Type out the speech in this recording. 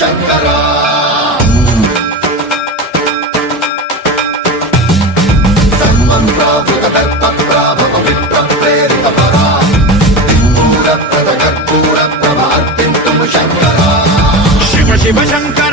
శంకరా సర్వం ప్రావృత దర్ప ప్రాభవ విప్రం ప్రేరిత పరా కర్పూర ప్రభ అర్పింతుము శంకరా శివ శివ శంకర